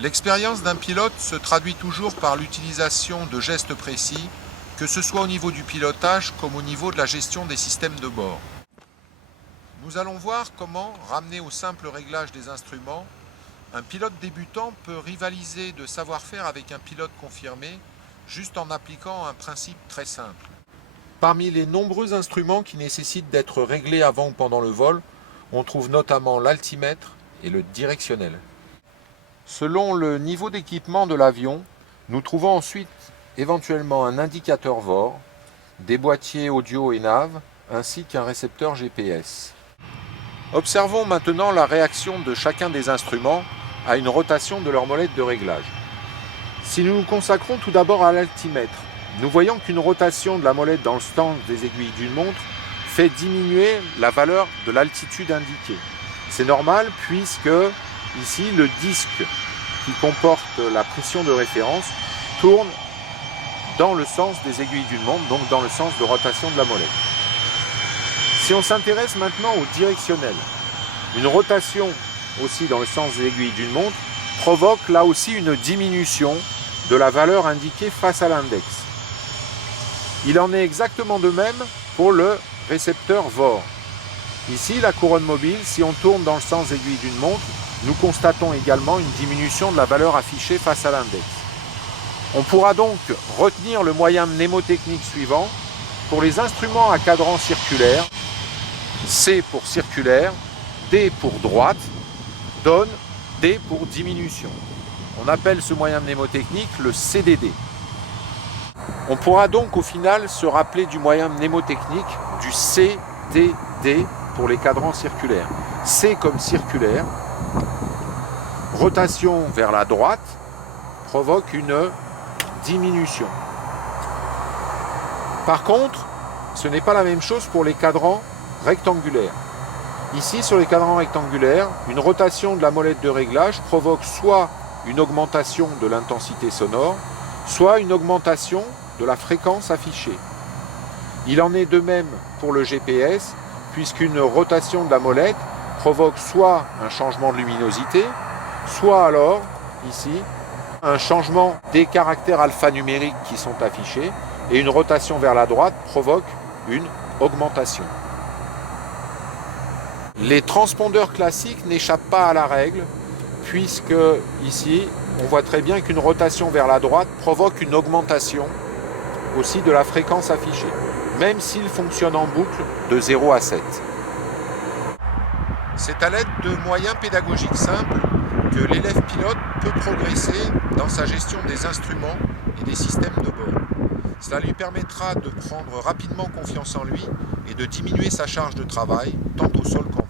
L'expérience d'un pilote se traduit toujours par l'utilisation de gestes précis, que ce soit au niveau du pilotage comme au niveau de la gestion des systèmes de bord. Nous allons voir comment, ramené au simple réglage des instruments, un pilote débutant peut rivaliser de savoir-faire avec un pilote confirmé juste en appliquant un principe très simple. Parmi les nombreux instruments qui nécessitent d'être réglés avant ou pendant le vol, on trouve notamment l'altimètre et le directionnel. Selon le niveau d'équipement de l'avion, nous trouvons ensuite éventuellement un indicateur VOR, des boîtiers audio et nav, ainsi qu'un récepteur GPS. Observons maintenant la réaction de chacun des instruments à une rotation de leur molette de réglage. Si nous nous consacrons tout d'abord à l'altimètre, nous voyons qu'une rotation de la molette dans le stand des aiguilles d'une montre fait diminuer la valeur de l'altitude indiquée. C'est normal puisque ici le disque qui comporte la pression de référence tourne dans le sens des aiguilles d'une montre, donc dans le sens de rotation de la molette. Si on s'intéresse maintenant au directionnel, une rotation aussi dans le sens des aiguilles d'une montre provoque là aussi une diminution de la valeur indiquée face à l'index. Il en est exactement de même pour le récepteur VOR. Ici, la couronne mobile, si on tourne dans le sens des aiguilles d'une montre, nous constatons également une diminution de la valeur affichée face à l'index. On pourra donc retenir le moyen mnémotechnique suivant. Pour les instruments à cadran circulaire, C pour circulaire, D pour droite, donne D pour diminution. On appelle ce moyen mnémotechnique le CDD. On pourra donc au final se rappeler du moyen mnémotechnique du CDD pour les cadrans circulaires. C comme circulaire, rotation vers la droite provoque une diminution. Par contre, ce n'est pas la même chose pour les cadrans rectangulaires. Ici, sur les cadrans rectangulaires, une rotation de la molette de réglage provoque soit une augmentation de l'intensité sonore, soit une augmentation de la fréquence affichée. Il en est de même pour le GPS, puisqu'une rotation de la molette provoque soit un changement de luminosité, soit alors, ici, un changement des caractères alphanumériques qui sont affichés, et une rotation vers la droite provoque une augmentation. Les transpondeurs classiques n'échappent pas à la règle, puisque ici, on voit très bien qu'une rotation vers la droite provoque une augmentation aussi de la fréquence affichée, même s'il fonctionne en boucle de 0 à 7. C'est à l'aide de moyens pédagogiques simples que l'élève pilote peut progresser dans sa gestion des instruments et des systèmes de bord. Cela lui permettra de prendre rapidement confiance en lui et de diminuer sa charge de travail, tant au sol qu'en